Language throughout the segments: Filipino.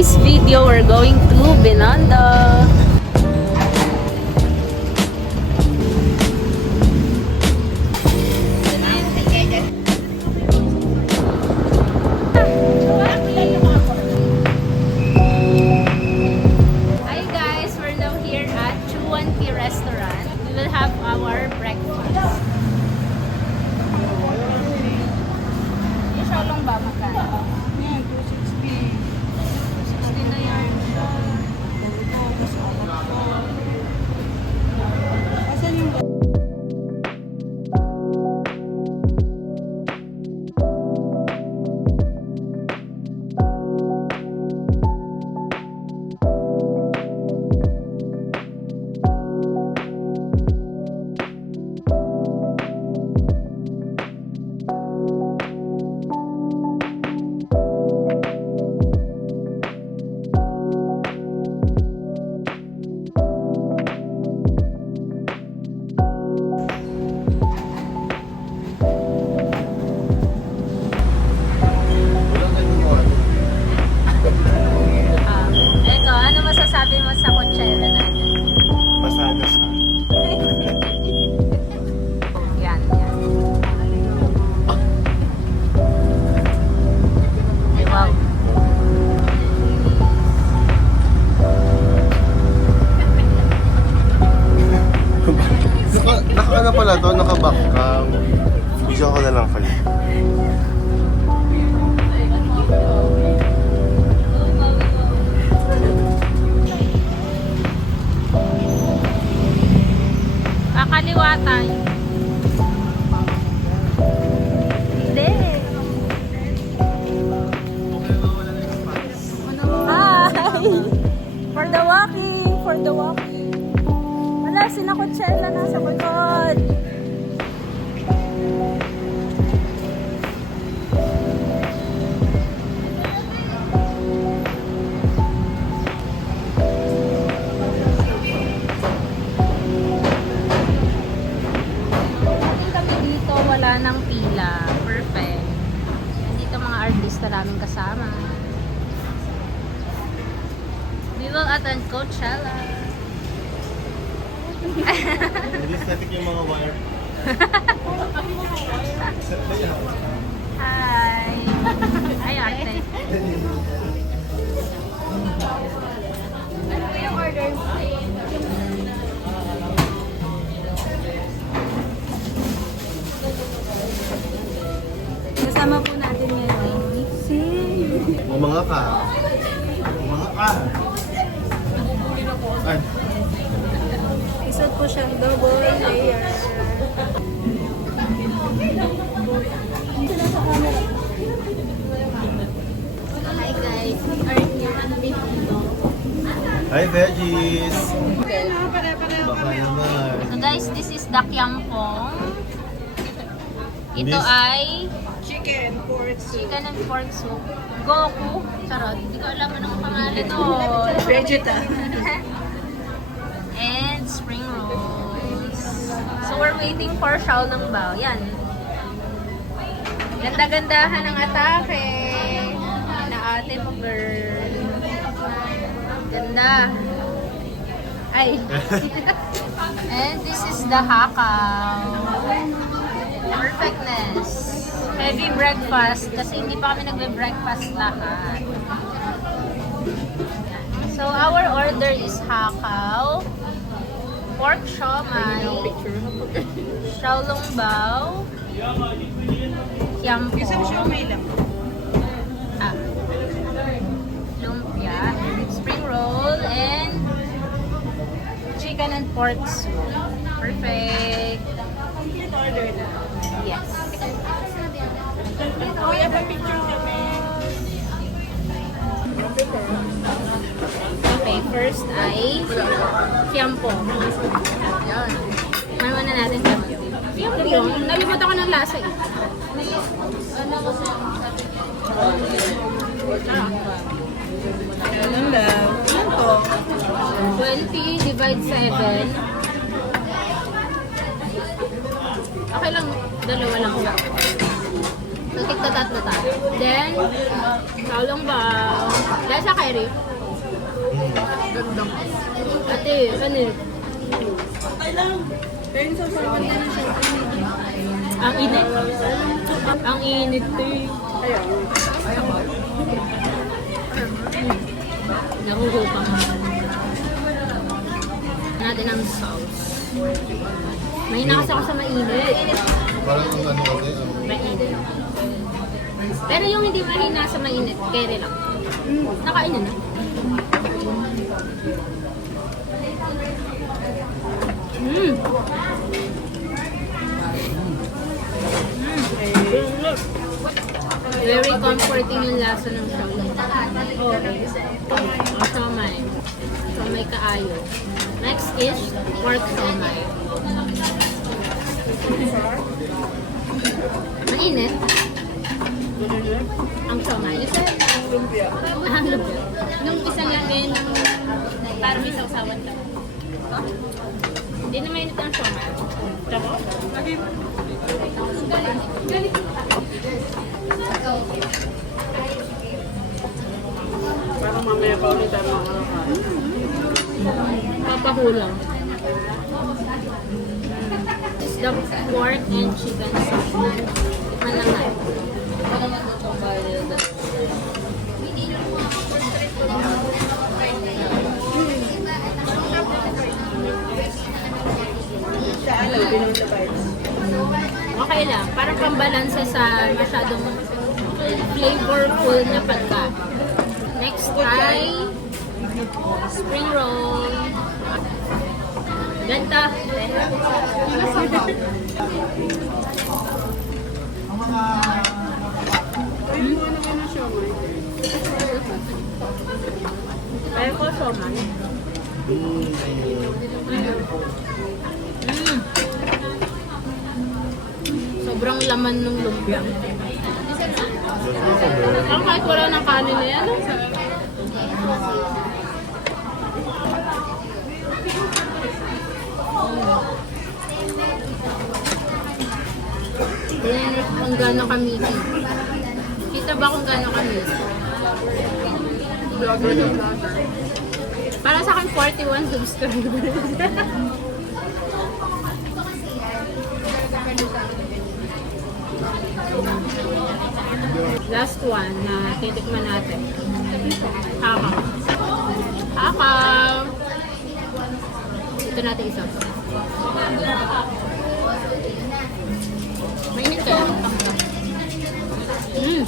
today's video, we're going to Binondo. Hi guys, we're now here at Chuanti Restaurant. We will have our breakfast. Yung Xiaolong ba magkano? Yan, 260. 60 na yan siya. Asan yung Eko, ano masasabi mo sa Coachella natin? Pasada sa. Yan, yan. Ay, wow. Naka ano pala to? Naka-back cam. Video ko na lang pala. Kakaliwa tayo. Hindi. Hi! For the walking! For the walking! Wala, sila Coachella nasa likod. Pagdating kami dito, wala nang pila. Perfect. Dito mga artista namin kasama. We will attend Coachella. Hindi static yung mga wire. Hi! Ay, ate. Ano yung order mo? kasama po natin ngayon? Mga ka. Mga ka. Ay. Isa po siyang double layer. Hi guys, we are here at Binondo. Hi, veggies. Baka naman. So guys, this is the Kiampong. Ito This- ay Chicken, pork soup. chicken and pork soup. Goku. Charot, hindi ko alam anong pangalan doon. Vegeta. And spring rolls. So we're waiting for Xiaolong Bao. Yan. Ganda-gandahan ang atake. Na ate mo, girl. Ganda. Ay. And this is the hakaw. Perfectness. Heavy breakfast kasi hindi pa kami nagbe-breakfast lahat. So our order is hakaw, pork siomai, Xiaolong Bao, Kiampong, Isang siomai lang. lumpia, spring roll, and chicken and pork soup. Perfect. Complete order na. Yes. We have a picture kami. Okay, first ay Kiampong. Yan. May na natin Kiampong. Nalimutan ko ng lasa eh. Ano daw? Ano to? 20 divide 7. Okay lang, dalawa lang siya. So, tigta-tatlo tayo. Then, Shaolong Bao. Dahil sa curry. Ganda. Ate, ano yun? Pero yung sasawan na siya. Ang init. Ang init to eh. Nahuhupang natin ang sauce. Mahina kasi ako sa mainit. Parang ang ano kasi, Mainit. Pero yung hindi mahina sa mainit, kere lang. Nakain na. Mm. Very comforting yung lasa ng shaolong. Ang siomai. Siomai kaayo. Next is pork siomai. Mainit. Ang siomai. Ang lumpia. Nung isang lagay ng parang may sausawan ka. Hindi na mainit ang siomai. Tama? Parang mamaya pa ulit ang mga kakain. Papahulang. It's the pork and chicken sauce. Tikman lang natin. Siya ano, pinunta bites. Okay lang. Parang pambalansa sa masyadong flavorful na pagkain. Next ay spring roll. Ganda. Ay, yung ano ka na siya, Mike. Kaya ko siomai. Mm. Sobrang laman ng lumpia. Ang kahit wala ng kanin na yan. Yan kung gaano kami. Kita ba kung gaano kami? Para sa akin, 41 subscribers. Last one na titikman natin. Hakaw. Hakaw! Ito natin isa. Mainit kaya? Mm.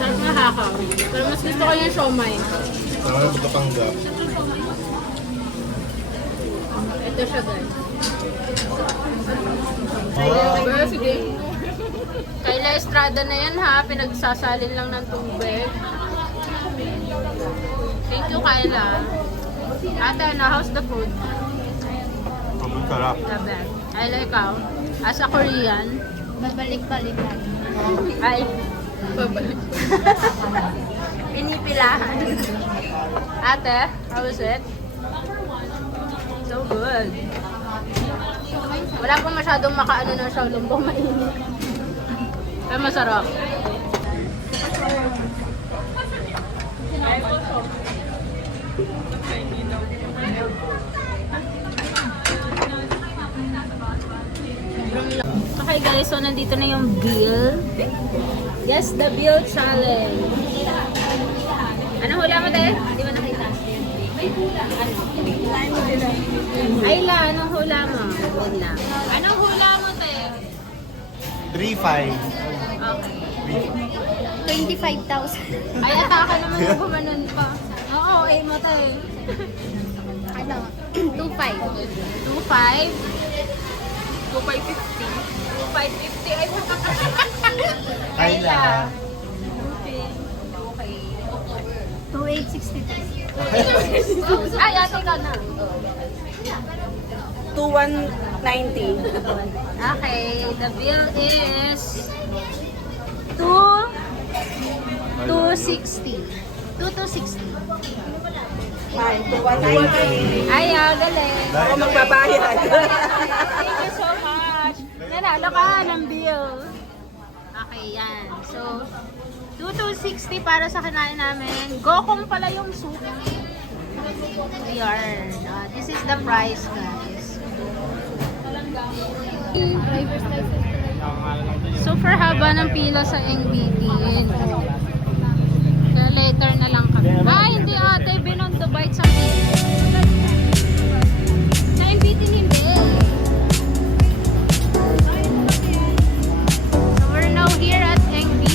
Sarap na hakaw. Pero mas gusto ko yung siomai. parang magkapanggap. Ito siya guys. Pero sige. Kayla Estrada na yan ha. Pinagsasalin lang ng tubig. Thank you Kayla. Ate, na how's the food? Ang sarap. The best. Kayla, ikaw? As a Korean? Babalik-balikan. Ay. Babalik. Pinipilahan. Ate, how is it? So good. Wala pong masyadong makaano ng Shaolong Bao, mainit. Pero masarap. Okay guys, so nandito na yung bill. Yes, the bill challenge. Anong hula mo, te? Di ba nakita? May hula. Ayla, anong hula mo? Wait lang. Anong hula mo, te? 3-5. Okay. 25,000. Ay, ataka naman yung gumanon pa. Oo, eh mo, te. Ano? 25. 2.5. 2.550. 2.550. Ay, Ayla. Okay. 2863. Ay, ate ka na. 2190. Okay, the bill is 2 260. 2260. Fine, to 190. Ay, galing. Ako magbabayad. Thank you so much. Nanalo ka ng bill. Okay, yan. So, 2260 para sa kinain namin. Gokong pala yung soup. Yarn. This is the price, guys. Super haba ng pila sa NBT. Kaya later na lang kami. Hindi ate, Beyond the Bites ang pila. Sa NBT hindi. So we're now here at NBT.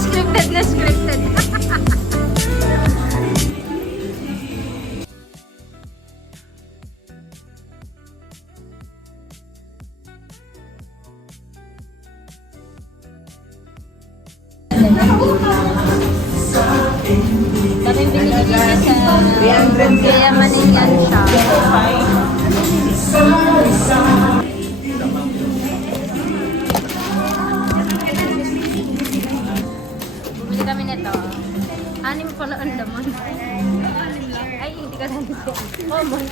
Scripted na scripted. Kami binigyan niya sa 300. Kaya maningan siya. Bumili kami nito. 6 pala ang laman. Ay, hindi ka lang siya. Oh, my.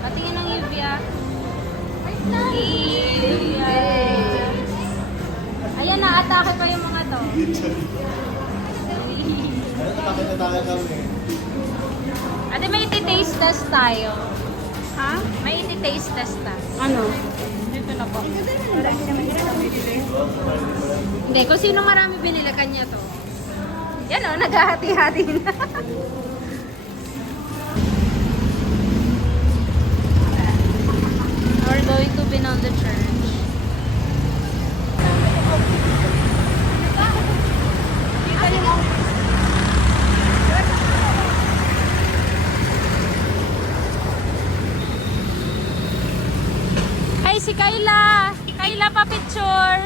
Patingin ng Yuvia. Yuvia. Ayan, na-atake pa yung mga to. Nakakita kami. Ate, may iti-taste test tayo. Ha? May iti-taste test tayo. Ano? Dito na po. Hindi, kung sino marami binili, kanya to. Yan o, naghahati-hati na. We're going to Beyond the Church. Ay, si Kayla! Kayla pa picture!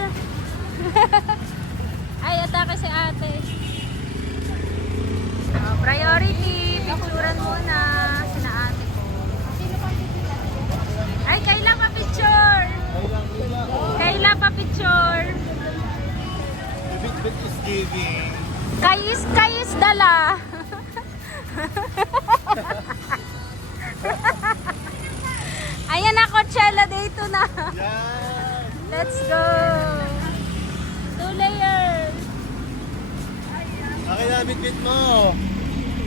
Ay, atake si ate. Priority, picturean muna. Sina ate ko. Ay, Kayla pa picture! Kayla pa picture! The bit is giving. Kayis dala! Ayan na, Coachella dito na. Yan! Let's go! 2 layers. Akin na, bit mo.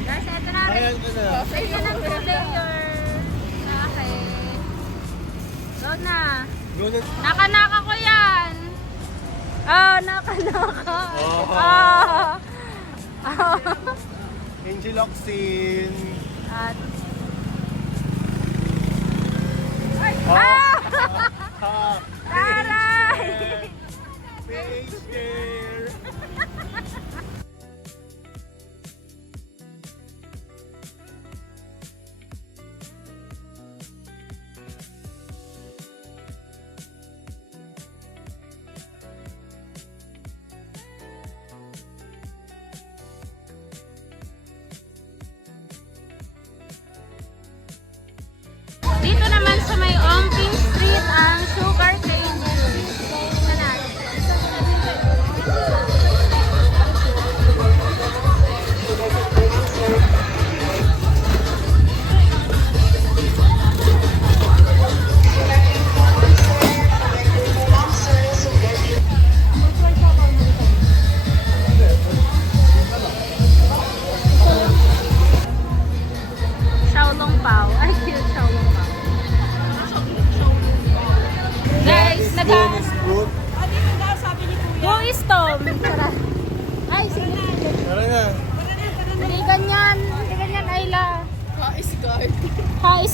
Guys, eto na rin. Ayan ko na. Ayan ang 2 layers. Okay. Go na. Go na. Naka-naka ko yan. Oh, naka-naka. Oh. Oh. Angel Oxin. At, Oh. ah! Ha! Taray! Face share!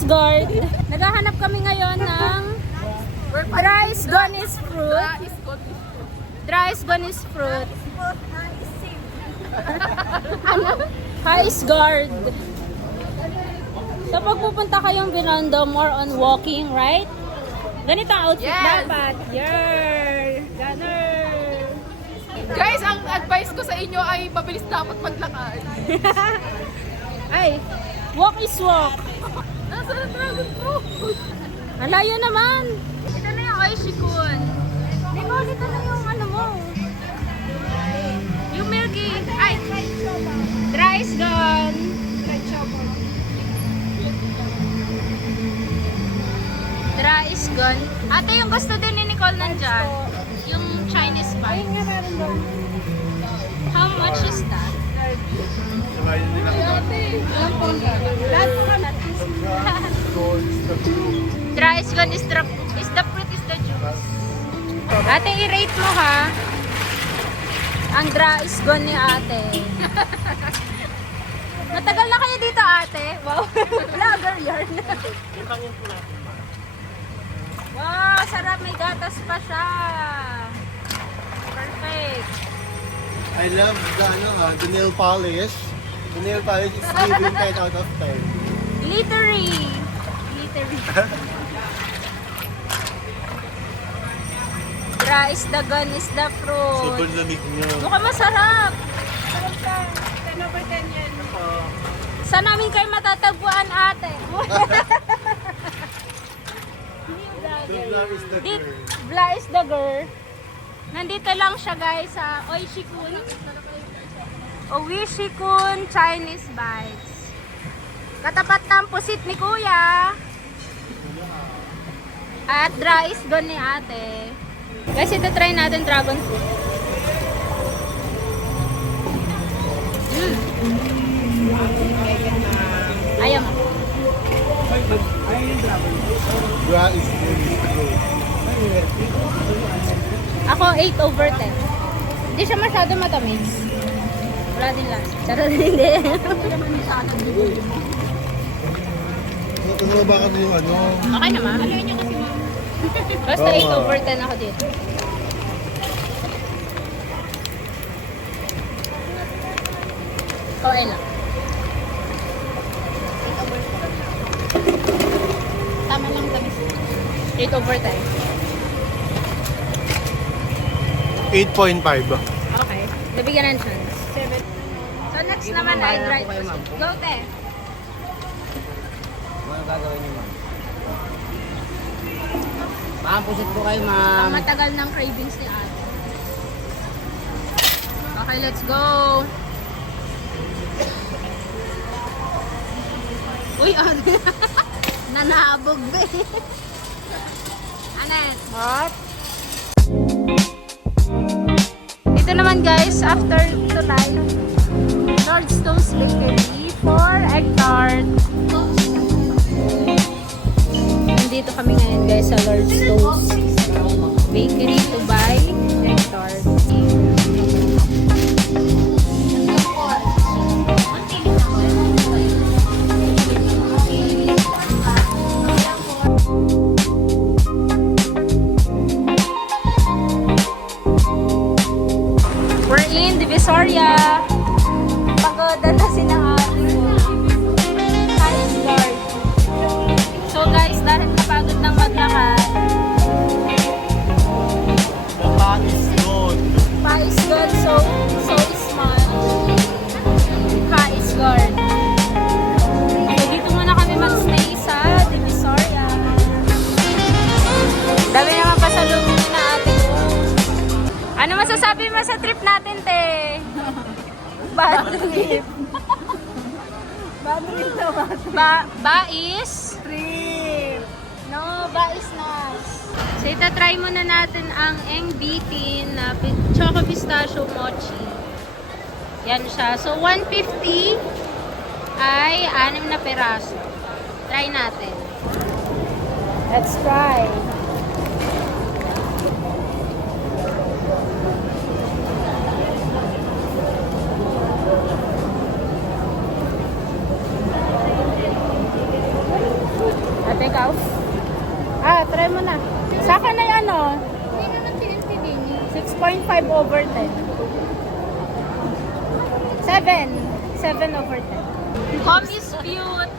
guard. Naghahanap kami ngayon ng rice gonis fruit. Rice gonis fruit. Ano? Rice guard. So pag pupunta kayong Binondo, more on walking, right? Ganito ang outfit dapat. Yer! Gunner! Guys, ang advice ko sa inyo ay mabilis dapat maglakad. Ay, walk is walk. Nasa na dragon fruit? Ang layo naman. Ito na yung Oishikun. Nicole, ito na yung ano mo. Yung milky. Ay, rice gun. Rice gun. Ate, yung gusto din ni Nicole nandyan. Yung Chinese spice. How much is that? Rice gun is the fruit is the juice. Ate, i-rate mo ha. Ang rice gun ni ate. Matagal na kayo dito ate. Wow. Vlogger yarn. Wow, sarap. May gatas pa siya. Perfect. I love the nail polish. The nail polish is giving 10 out of 10. Glittery. Glittery. Dry is the gun is the fruit. Sobrang lamig niyo. Mukhang masarap. Sarap ka. 10 over 10 yan. Saan namin kayo matatagpuan ate? Bigla is the Dit, girl. Bla is the girl. Nandito lang siya guys sa Oishikun. Oishikun Chinese Bites. Katapat ng pusit ni kuya. At rice gun ni ate. Guys, ito try natin dragon fruit. Ayaw mo. Bra is good. Ako 8 over 10. Hindi siya masyado matamis. Wala din lang. Charot hindi. Ito na ba kasi yung ano? Okay naman. Basta 8 over 10 ako dito. Okay lang. Tama lang tamis. 8 over 10. 8.5. Okay. Nabigyan ng chance. 7. So next naman ay dried pusit. Go, te. Ano gagawin niyo, ma'am? Ma'am, pusit po kayo, ma'am. Ang matagal ng cravings ni ate. Okay, let's go. Uy, ate. Nanabog, be. Anet. What? Ito naman guys, after tonight, Lord's Toast Bakery for egg tart. Nandito kami ngayon guys sa Lord's Toast Bakery to buy egg tart. We're in Divisoria. Pagoda na sinangari ko. Science guard. So guys, dahil napagod ng maglakad, The pan is good. Pa is good, so small. Pa is guard. So dito muna kami magstay sa Divisoria. Dami naman pasalubong na ate ko. Ano masasabi mo sa trip natin, te? Bad trip. Bad trip naman. Ba is? Trip. No, ba is nice. So, itatry muna natin ang NBT na Choco Pistachio Mochi. Yan siya. So, 150 ay 6 na peraso. Try natin. Let's try. Take out. Try mo na. Sa akin ay ano, Hindi naman tinitinin niya. 6.5 over 10. 7. 7 over 10. Home is cute.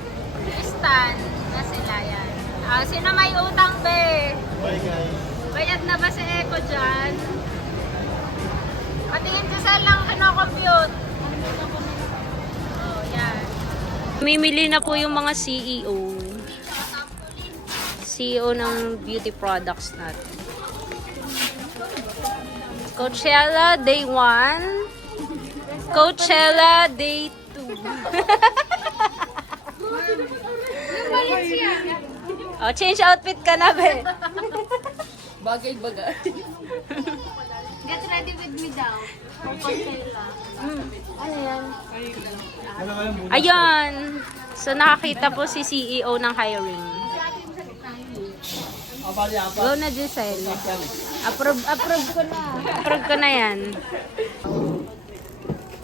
Stan na sila yan. Sino may utang, be? Bye guys. Bayad na ba si Eko dyan? Patingin ko sa lang kinocompute. Oh, yan. Mimili na po yung mga CEO. CEO ng beauty products natin. Coachella Day 1. Coachella Day 2. Oh, change outfit ka na, be. Bagay-bagay. Get ready with me daw. For Coachella. Ano yan? Ano ka lang muna? Ayun. So, nakakita po si CEO ng hiring. Go na, Giselle. Approve ko na. Approve ko na yan.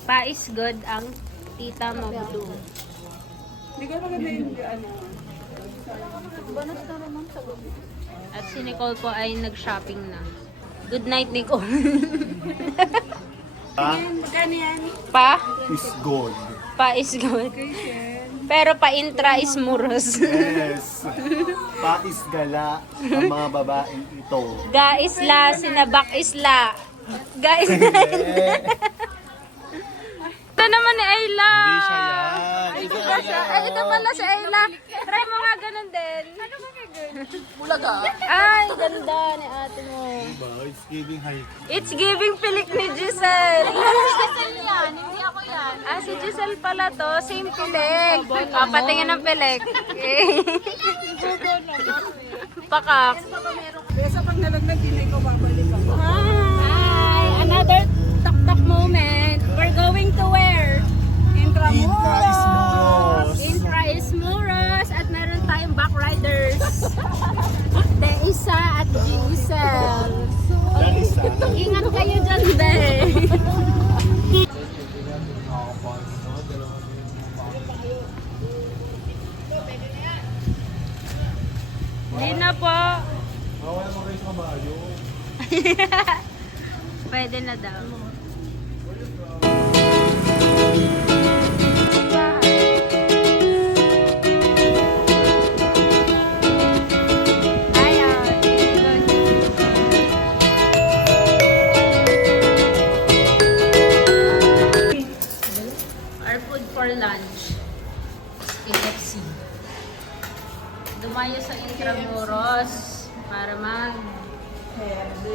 Pa is good ang tita Mabdu. At si Nicole po ay nag-shopping na. Good night, Nicole. Pa? Is gold. Pa is good. Pero pa-intra is muros. Yes. Patis gala ang mga babaeng ito. Ga isla, sinabak isla. Ga isla. Ito naman ni Ayla. Hindi siya yan. Ay, ito ba siya? Ay, ito pala si Ayla. Try mo nga ganun din. Ano ba ka ganun? Bulaga. Ay, ganda ni ate mo. Diba? It's giving high. It's giving pilik ni Giselle. Giselle yan, hindi ako yan. Si Giselle pala to. Same pilik. Patingin ng pilik. Pakak. Besa pag nalaglag, hindi ko babalik ako. Hi! Another tok-tok moment. We're going to where? Intra is muros. Intra is Muros at meron tayong back riders. De Isa at Giselle. That is Ingat kayo dyan, be. Hindi na po. Wala mo kayo sa kabayo. Pwede na daw. Our food for lunch is KFC. Dumayo sa Intramuros para mag KFC.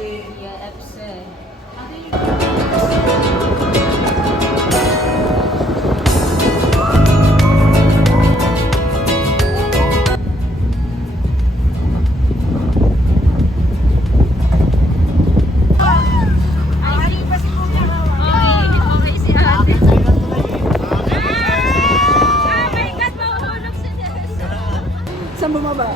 Okay si ate. Oh my God, mahuhulog si Jess. Saan bumaba?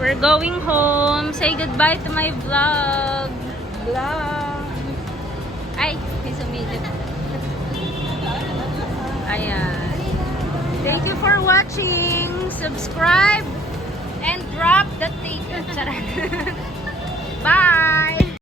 We're going home. Say goodbye to my vlog. Ay, may sumilip. Ayan. Thank you for watching. Subscribe and drop the ticket. Charot.